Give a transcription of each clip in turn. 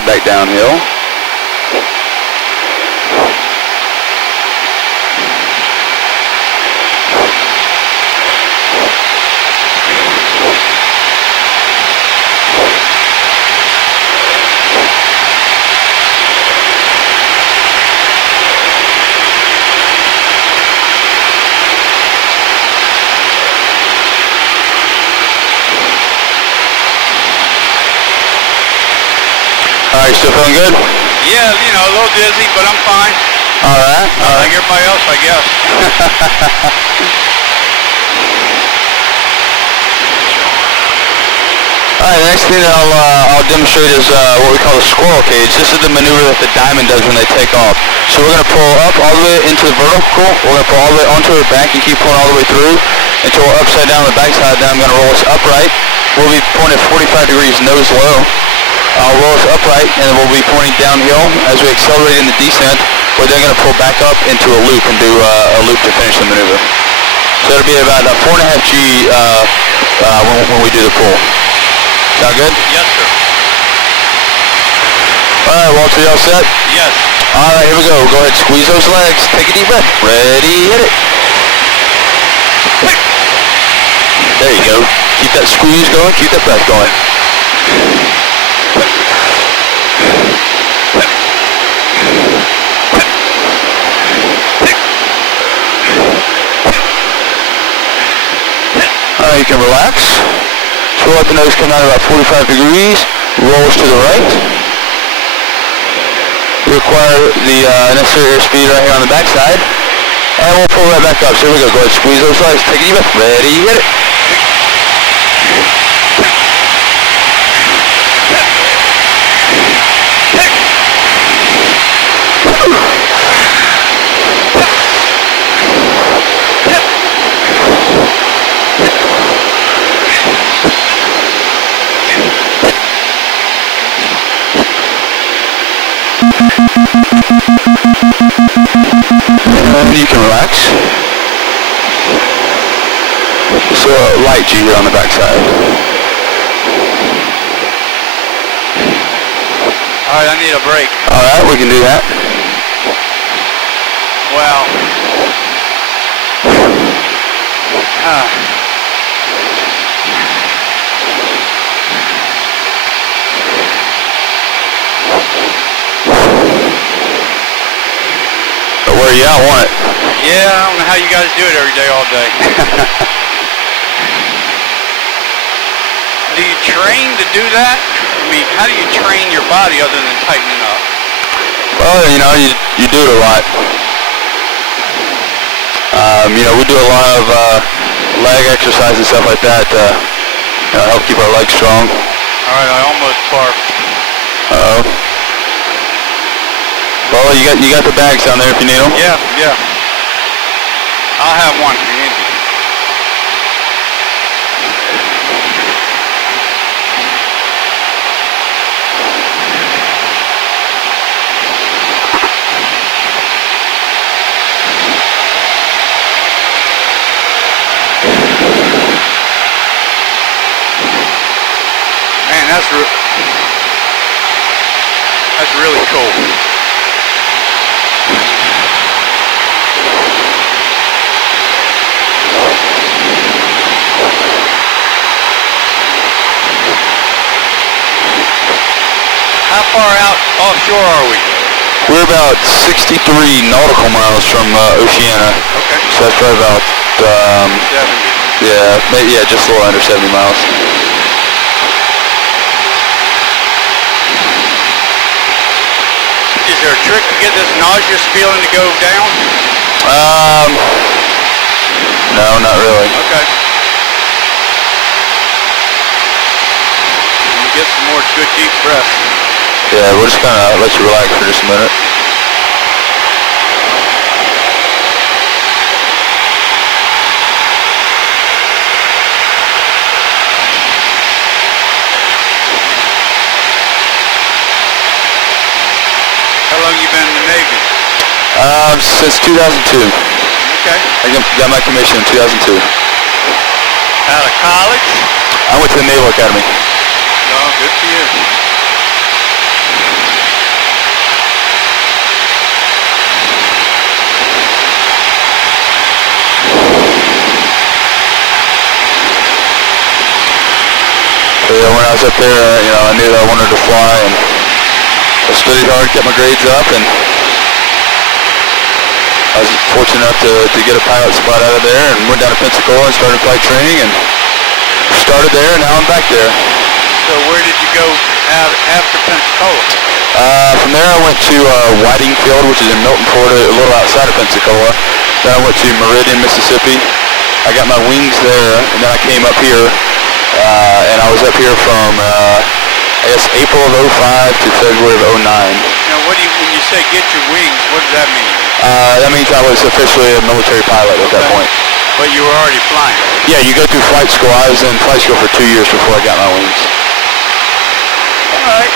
head back downhill. All right, still feeling good? Yeah, you know, a little dizzy, but I'm fine. All right. Like everybody else, I guess. All right, the next thing that I'll demonstrate is what we call the squirrel cage. This is the maneuver that the Diamond does when they take off. So we're going to pull up all the way into the vertical. We're going to pull all the way onto the back and keep pulling all the way through until we're upside down on the backside. Then I'm going to roll us upright. We'll be pointed 45 degrees nose low. I'll roll us upright, and then we'll be pointing downhill as we accelerate in the descent. We're then going to pull back up into a loop and do a loop to finish the maneuver. So it'll be about a 4.5 G when we do the pull. Sound good? Yes, sir. All right, Walter, you all set? Yes. All right, here we go. Go ahead, squeeze those legs. Take a deep breath. Ready, hit it. There you go. Keep that squeeze going. Keep that breath going. All right, you can relax. So we'll let the nose come out about 45 degrees. Rolls to the right. We require the necessary airspeed right here on the backside. And we'll pull right back up. So here we go. Go ahead, squeeze those legs. Take a deep breath. Ready, hit it. And you can relax. Just a light G here on the backside. All right, I need a break. All right, we can do that. Well, Where are you at? Want it? yeah, I don't know how you guys do it every day, all day. Do you train to do that? I mean, how do you train your body other than tightening up? Well, you know, you do it a lot. You know, we do a lot of leg exercise and stuff like that to help keep our legs strong. All right, I almost barfed. Uh-oh. Well, you got the bags down there if you need them. Yeah, yeah. I'll have one for you. Man, that's really cool. How far out offshore are we? We're about 63 nautical miles from Oceana. Okay. So that's probably about 70. yeah, just a little under 70 miles. Is there a trick to get this nauseous feeling to go down? No, not really. Okay. And you get some more good deep breaths. Yeah, we'll just kind of let you relax for just a minute. How long you been in the Navy? Since 2002. Okay. I got my commission in 2002. Out of college? I went to the Naval Academy. No, good for you. So yeah, when I was up there, I knew that I wanted to fly, and I studied hard, kept my grades up, and I was fortunate enough to get a pilot spot out of there, and went down to Pensacola and started flight training, and started there, and now I'm back there. So where did you go out after Pensacola? From there I went to Whiting Field, which is in Milton, Florida, a little outside of Pensacola. Then I went to Meridian, Mississippi. I got my wings there, and then I came up here, and I was up here from, April of 05 to February of 09. Now, when you say get your wings, what does that mean? That means I was officially a military pilot at that point. But you were already flying? Yeah, you go through flight school. I was in flight school for 2 years before I got my wings. All right.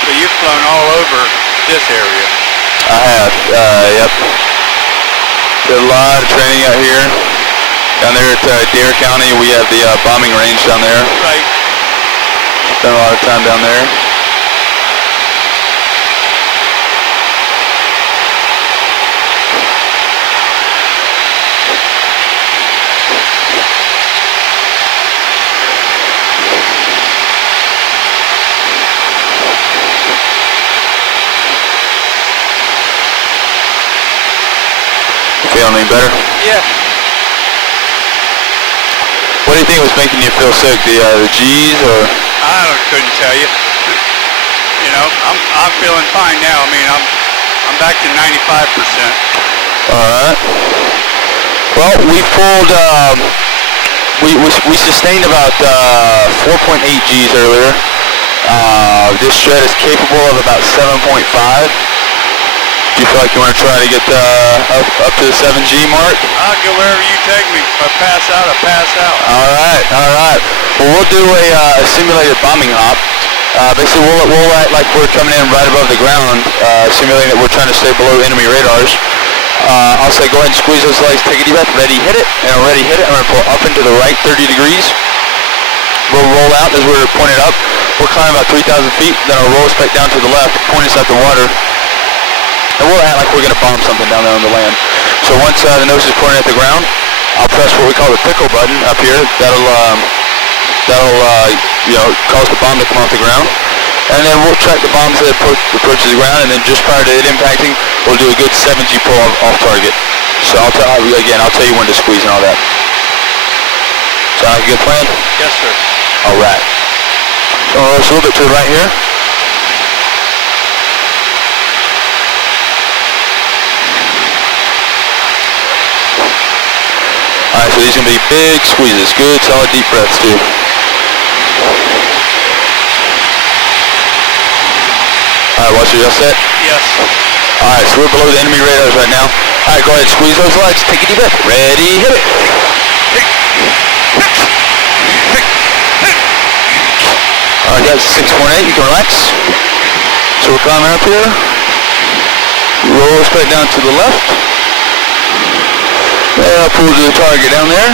So you've flown all over this area? I have, yep. Did a lot of training out here. Down there at Dare County, we have the bombing range down there. Right. Spent a lot of time down there. Feeling any better? Yeah. What do you think was making you feel sick? The G's or? I couldn't tell you. I'm feeling fine now. I mean, I'm back to 95%. All right. Well, we pulled. We sustained about 4.8 G's earlier. This jet is capable of about 7.5. Do you feel like you want to try to get up to the 7G mark? I'll go wherever you take me. If I pass out, I pass out. All right. Well, we'll do a simulated bombing hop. Basically, we'll act like we're coming in right above the ground, simulating that we're trying to stay below enemy radars. I'll say go ahead and squeeze those legs, take a deep breath, ready, hit it, and already hit it. I'm going to pull up and to the right 30 degrees. We'll roll out as we're pointed up. We'll climb about 3,000 feet, then I'll roll us back down to the left, point us out the water. And we'll act like we're going to bomb something down there on the land. So once the nose is pointed at the ground, I'll press what we call the pickle button up here. That'll cause the bomb to come off the ground. And then we'll track the bomb as it approaches the ground, and then just prior to it impacting, we'll do a good 7G pull off target. So I'll tell you when to squeeze and all that. Sound like a good plan? Yes, sir. All right. So we'll roll us a little bit to the right here. All right, so these are going to be big squeezes. Good, solid, deep breaths, too. All right, watch it. You all set? Yes. All right, so we're below the enemy radars right now. All right, go ahead, squeeze those legs. Take a deep breath. Ready, hit it. All right, guys, 6.8. You can relax. So we're climbing up here. Roll us back down to the left. I'll pull to the target down there.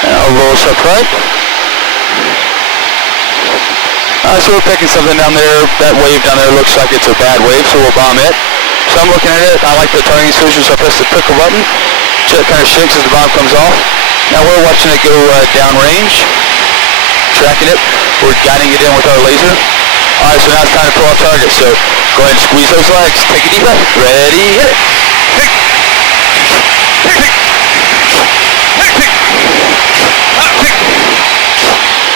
And I'll roll us up right. So we're picking something down there. That wave down there looks like it's a bad wave, so we'll bomb it. So I'm looking at it. I like the targeting solution, so I press the pickle button. Jet kind of shakes as the bomb comes off. Now we're watching it go downrange, tracking it. We're guiding it in with our laser. All right, so now it's time to pull off target. So go ahead and squeeze those legs. Take a deep breath. Ready, hit it.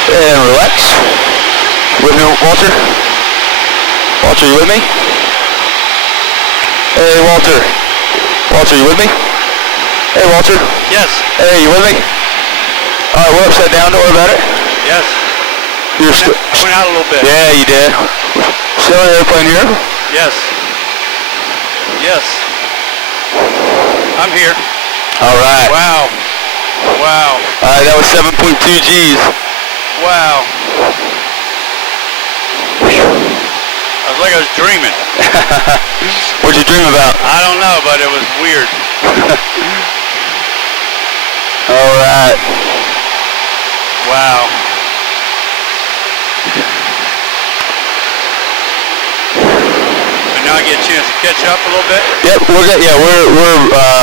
And relax. With me, Walter? Walter, you with me? Hey, Walter. Walter, you with me? Hey, Walter. Yes. Hey, you with me? All right, we're upside down. Don't worry about it. Yes. You're I went out a little bit. Yeah, you did. Still an airplane here? Yes. Yes. I'm here. All right. Wow. Wow. All right, that was 7.2 Gs. Wow. I was like I was dreaming. What'd you dream about? I don't know, but it was weird. All right. Wow. So now I get a chance to catch up a little bit. Yep, we're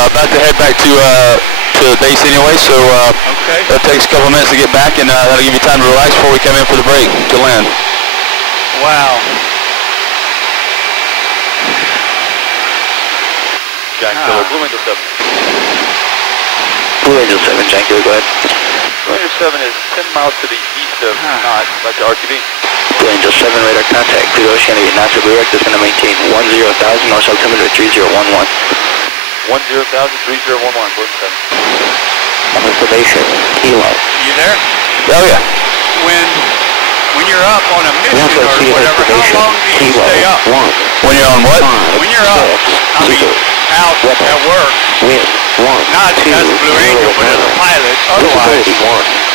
about to head back to the base anyway, so Okay. it takes a couple minutes to get back, and that'll give you time to relax before we come in for the break to land. Wow. Jack Killer, Blue Angel 7. Blue Angel 7, Jack Killer, go ahead. Blue Angel 7 is 10 miles to the east of Knott, that's your RTB. Blue Angel 7, radar contact. Blue Ocean, Knott to Blue Rex is going to maintain 10,000, north altimeter 3011. 10,000, 3011, Blue 7. Information, Kilo. You there? Oh yeah. When you're up on a mission Now or see whatever, how information, long do you Kilo, stay up? 1, When you're on what? 5, When you're up, I mean, 6, out weather, at work, wind, 1, not 2, as a Blue Angel, but as a pilot, otherwise, visibility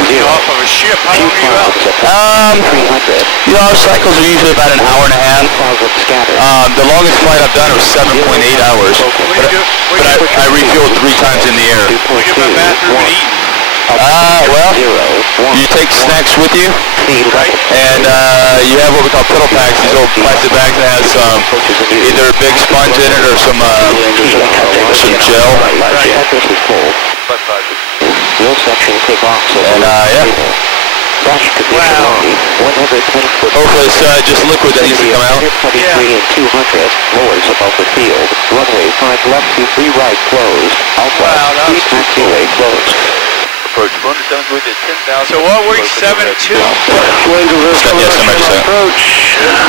1, 0. off of a ship, how long are you out? 300. You know, our cycles are usually about an hour and a half. 8,000 scattered. The longest flight I've done was 7.8 hours. What do you do? But I refueled 3 times in the air. What do you do about bathroom and eating? Well, 0, 1, you take snacks with you, Right? and you have what we call pedal packs, these old plastic bags that has either a big sponge in it or some gel. This is full. Wheel section take off. So And, yeah. Dash condition Wow. on 110 foot. Hopefully it's just liquid that needs to come out. 123 and 200. Lowers above the field. Runway 5 left to 3 right closed. Alpha. Wow, that was Please taxiway closed. Approach 107 with it 10,000. So what were you, 7-2? Yes, I'm ready, sir. Approach.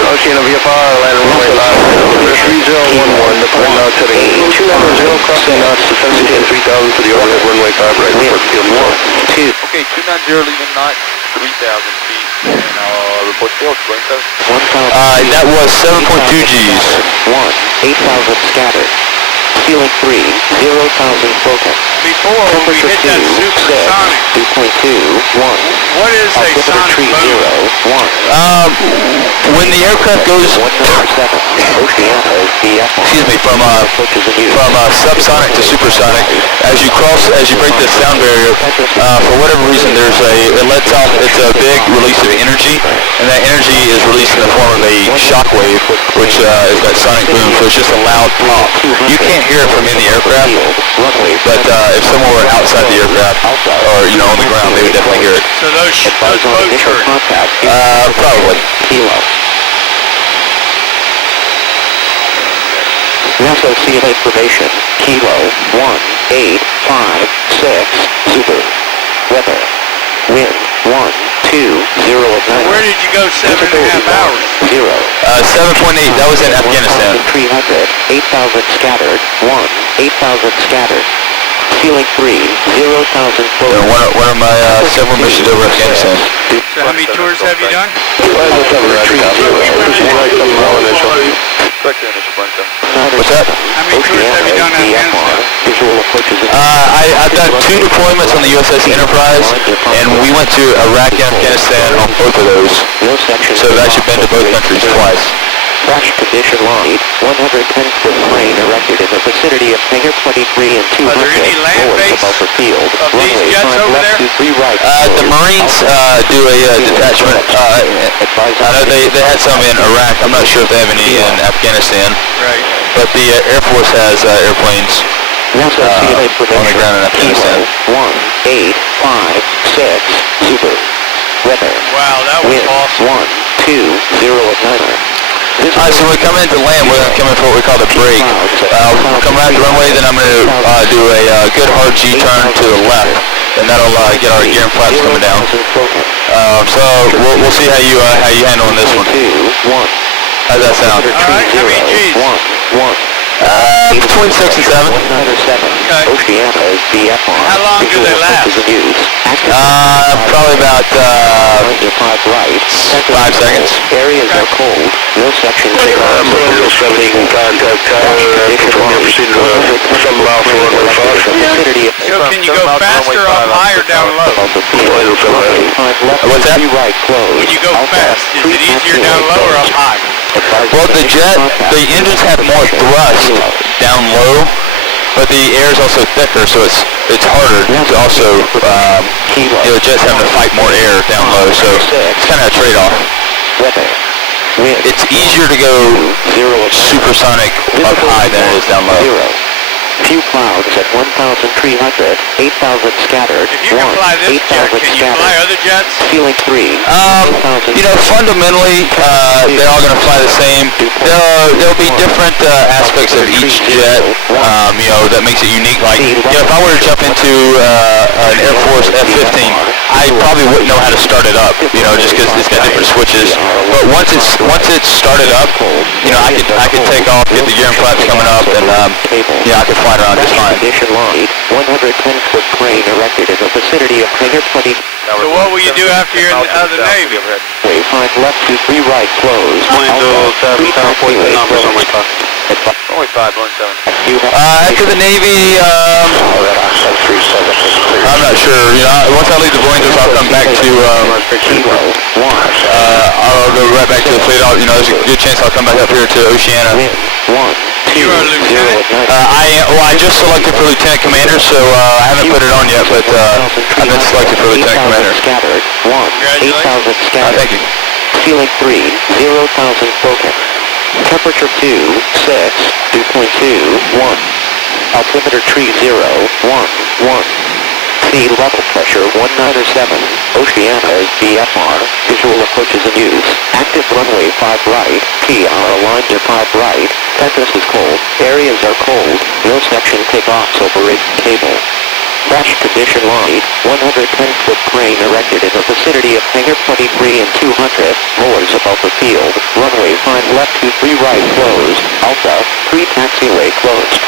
Ocean VFR, land runway 3011, departing now to the 290, crossing knots to 17,000 to the overhead runway 5 right, report field 1, 2. Okay, 290 leaving Knott, 3,000 feet, and I'll report field, Blue 7. 1,000. That was 7.2 Gs. 1, 8,000 scattered. Ceiling 3, 0,000 spoken. Before when we hit that supersonic, 2.2, 1. what is a Altimeter sonic 30, boom? 1. When the aircraft goes, 1 number 7, Oceana is VF1. excuse me, from Approaches the news. subsonic to supersonic, as you break the sound barrier, for whatever reason, it lets off, it's a big release of energy, and that energy is released in the form of a shock wave, which is that sonic boom, so it's just a loud pop. You can't hear it from in the aircraft, but if someone were outside the aircraft, or, on the ground, they would definitely hear it. So those boats heard. Probably. Kilo. NASA CLA information. Kilo 1, 8, 5, 6, Zulu. Weather. Wind 1, 2, 0 of 9. Where did you go 7.5 hours? 0. 7.8, that was in Afghanistan. 300, 8,000 scattered. 1, 8,000 scattered. Ceiling 3, 0,000 And floating. one of my several missions over Afghanistan. So how many tours have you done? What's that? How many tours have you done in Afghanistan? Visual approaches. I've done 2 deployments on the USS Enterprise, and we went to Iraq and Afghanistan on both of those. No section. So I've actually been to both countries twice. Crash condition line. 110-foot crane erected in the vicinity of Hangar 23 and 200. Are there any land Lowers base above the field. of these Runway jets 5 over left there? to 3 right. The Marines do a detachment. I know they had some in Iraq. I'm not sure if they have any in Afghanistan, Right. but the Air Force has airplanes NASA CLA on the ground in Afghanistan. 1, 8, 5, 6, Zulu. Weather. Wow, that was Wind awesome. 1, 2, 0 of 9. Alright, so when we come into land, we're going to come in for what we call the break. We'll come around the runway, then I'm going to do a good hard G-turn to the left, and that'll get our gear and flaps coming down. So we'll see how you handle on this one. How's that sound? All right, how many Gs? 1, 1. Between 6 and 7. 197. Okay. Oceana is VFR. How long do they last? Probably about, 5 right. 5 seconds. Areas are cold. No section takeoff. Imperial 17 contact tower. Confirm your proceed to 7 mile for runway 5. So can you go faster up high or down low? What's that? Right close. When you go fast, is it easier down low or up high? Well, the engines have more thrust down low, but the air is also thicker, so it's harder to also, jets having to fight more air down low, so it's kind of a trade-off. It's easier to go supersonic up high than it is down low. Few clouds at 1,300, 8,000 scattered. If you can fly this jet, can you fly other jets? Ceiling 3. Fundamentally, they're all going to fly the same. There'll be different aspects of each jet, that makes it unique. Like, if I were to jump into an Air Force F-15, I probably wouldn't know how to start it up, just because it's got different switches. But once it's started up, I could take off, get the gear and flaps coming up, and I could fly it around just fine. 110-foot crane erected in the vicinity of Hangar 20. So what will you do after you're out of the Navy? Wave 5 left, 2 3 right, close. Only 5, 1-7. After the Navy, I'm not sure. Once I leave the Voyagers, I'll come back to, I'll go right back to the fleet. There's a good chance I'll come back up here to Oceana. You are a lieutenant? I just selected for Lieutenant Commander, so I haven't put it on yet, but I've been selected for Lieutenant Commander. Congratulations. Thank you. Ceiling 3, 0,000 broken. Temperature 2, 6, 2.2, 1. Altimeter tree 0, 1, 1. Sea level pressure 197. Oceana is VFR. Visual approaches in use. Active runway 5 right. PR aligned to 5 right. Temperature is cold. Areas are cold. No section takeoffs over cable. Crash condition light. 110-foot crane erected in the vicinity of Hangar 23 and 200. Moors above the field. Runway 5 left 23 right closed. Alpha. Pre-taxiway closed.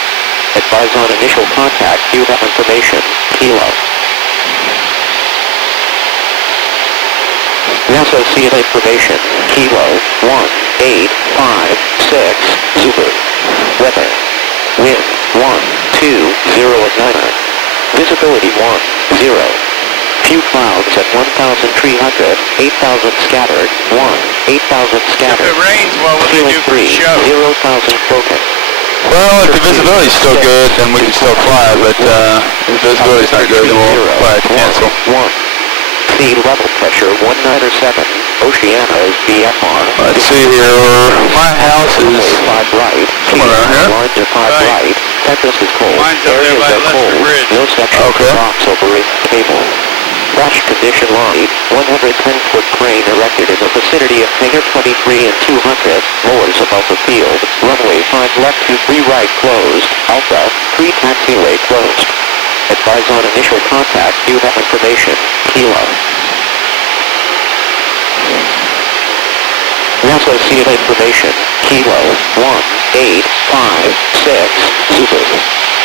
Advise on initial contact. You have information. Kilo. NASA seal information. Kilo 1, 8, 5, 6, Zulu. Weather. Wind 1, 2, 0 Atlanta. Visibility 1, 0. Few clouds at 1,300, 8,000 scattered. 1, 8,000 scattered. If it rains, what will they do for the show? 0,000 broken. Well, if the visibility's still good, then we can still fly, but if the visibility's not good, then we'll probably have to cancel. 1. Sea level pressure 197. Oceana is VFR. Let's see here. My house is 5 right. somewhere around here. Line to 5 right. Texas is cold. Mine's up there Areas by are Lester cold. Bridge. No section drops over cable. Crash condition light. 110-foot crane erected in the vicinity of Hangar 23 and 200. Moors above the field. Runway 5 left 23 right closed. Alpha. Pre-taxiway closed. Advise on initial contact. You have information. Kilo. NASA seal information. Kilo 1, 8, 5, 6, Zulu.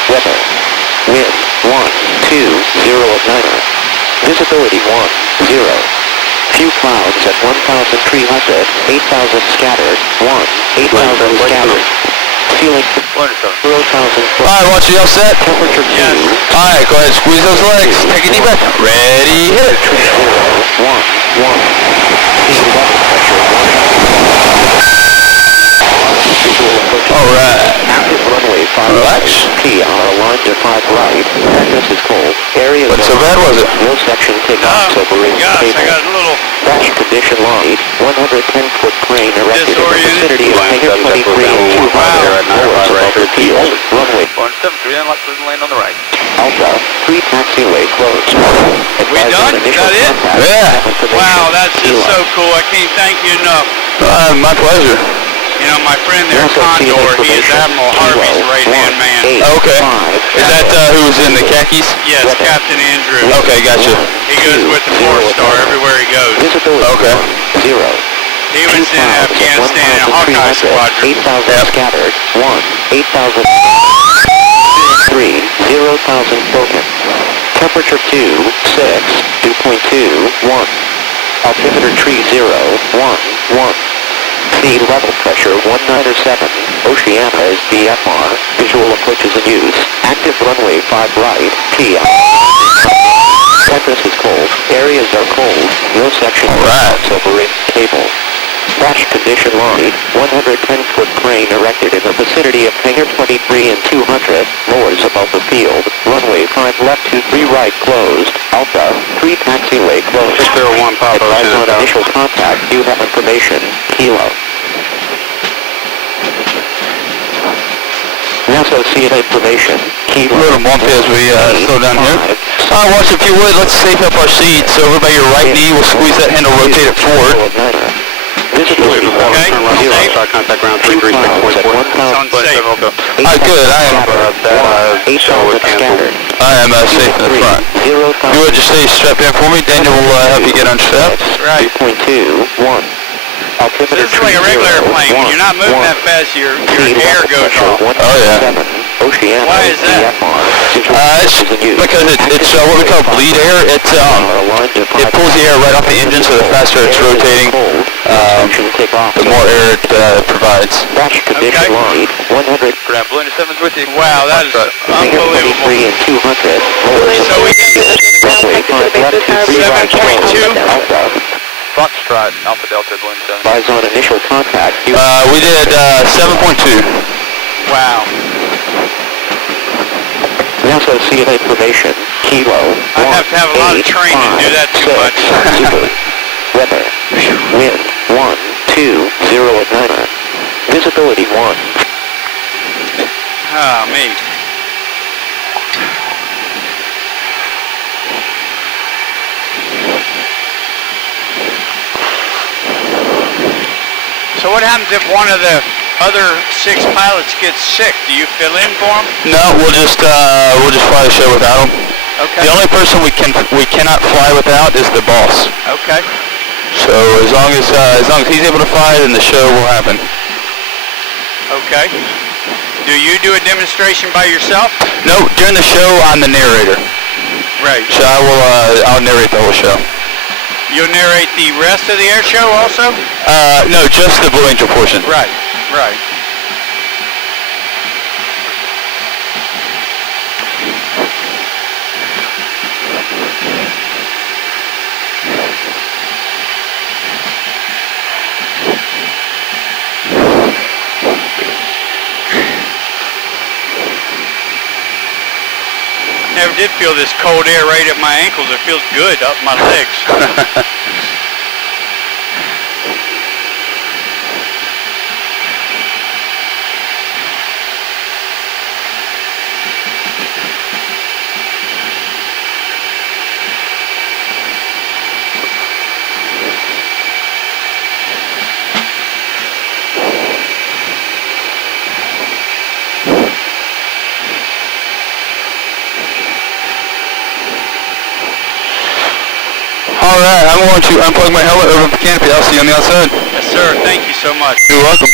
Weather. Wind 1, 2, 0 Atlanta. Visibility 1, 0. Few clouds at 1,300, 8,000 scattered. 1, 8,000 scattered. Ceiling 0,000. Alright, watch it, all set? Temperature 2. Yes. Alright, go ahead, squeeze those legs. Take a deep breath. Ready, hit it. 1, 1. Sea level pressure 1. Alright. Active runway 5 Relax. PR aligned to 5 right. Texas is cold. Areas What so bad was it? no section takeoffs over Gosh, I cable. got a little Crash condition light. 110-foot crane erected in the disoriented. vicinity of Hangar 23 and 200. Moors above the field. Runway 173, unlock the lane on the right. Alpha. Pre-taxiway closed. We Advise done? on initial That it? contact. Yeah. Have information. Wow, that's just Kilo. so cool. I can't thank you enough. My pleasure. My friend there, NASA seal Condor, he is information. Admiral Harvey's Kilo. right-hand 1, man. 8, Okay. 5, Is that who was in the khakis? Yes, Captain Andrew. Okay, gotcha. He goes with the 4-star everywhere he goes. Visibility Okay. 0. He was in Afghanistan in a Hawkeye squadron. 8,000 scattered. 1. 8,000. 3. 0,000 spoken. Temperature 2, 6, dew point 2, 1. Altimeter tree 0, 1, 1. Sea level pressure 197. Oceana is VFR. Visual approaches in use. Active runway 5 right. TR. Surface is cold. Areas are cold. No section over in cable. Crash condition line. 110-foot crane erected in the vicinity of Hangar 23 and 200. Lowers above the field. Runway 5 left 23 right closed. Alpha 3 taxiway closed. 601 Papa. Advise on initial contact. You have information. Kilo. NASA CNA information. Kilo. A little bumpy as we slow down here. Watch, if you would, let's safe up our seats. So over by your right knee, we'll squeeze that handle, rotate it forward. Visibility Okay, safe. Contact ground 336.4. Sounds safe. Good, I am safe in the front. If you would just stay strapped in for me, Daniel will help you get unstrapped. Right. 2.2, 1. So this is like a regular airplane. When you're not moving that fast, your air goes off. Oh, yeah. Oceana. Why is that? It's because it's what we call bleed air. It pulls the air right off the engine, so the faster it's rotating, the more air it provides. Condition line 100. Blue 7's with you. Wow, that is unbelievable. 3 and 200. So we got Runway 5 left 23 right 7.2. Alpha. Foxtrot, Alpha Delta, Blue 7. Advise on initial contact. We did 7.2. Wow. NASA CNA information. Kilo. I have to have a lot of training to do that too much. Weather. Wind 1, 2, 0 at 9. Visibility 1. Ah, me. So what happens if one of the other 6 pilots gets sick? Do you fill in for them? No, we'll just fly the show without him. Okay. The only person we cannot fly without is the boss. Okay. So as long as he's able to fly, then the show will happen. Okay. Do you do a demonstration by yourself? No, during the show I'm the narrator. Right. So I'll narrate the whole show. You'll narrate the rest of the air show also? No, just the Blue Angel portion. Right. Right. Never did feel this cold air right at my ankles. It feels good up my legs. Alright, I'm going to unplug my helmet over the canopy. I'll see you on the outside. Yes, sir. Thank you so much. You're welcome.